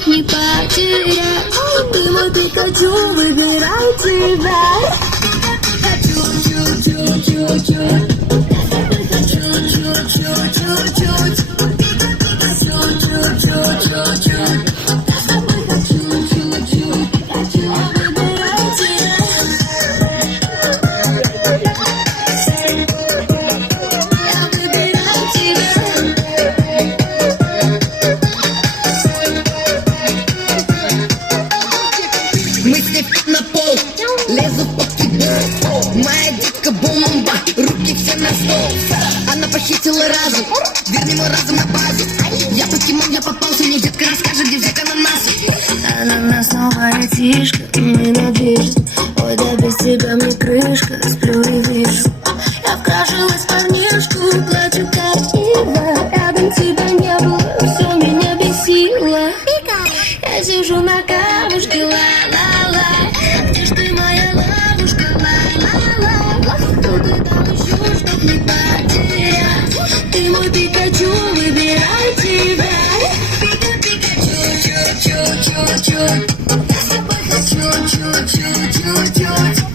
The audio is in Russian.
чтоб не потерять. Ты мой Пикачу, выбирай тебя. Хочу, чуть-чуть. Мысли на пол, лезу в покебол. Моя детка бомба, руки все на стол. Она похитила разум, верни мой разум на базу. Я покемон, я попался, мне детка расскажет, где взять ананасы. Ананас новая тишка, ненавижу. Ой, да без тебя мне крышка, сплю и вижу. Я вкражилась в парнишку, плачу как ива. Рядом тебя не было, все меня бесило. Я сижу на камушке, ла-ла-ла. Где ж ты, моя ловушка, ла-ла-ла. Кто ты там еще, чтоб не потерять? Ты мой Пикачу, выбирай тебя. Пикачу, чуть-чуть. Я с тобой хочу, чуть-чуть.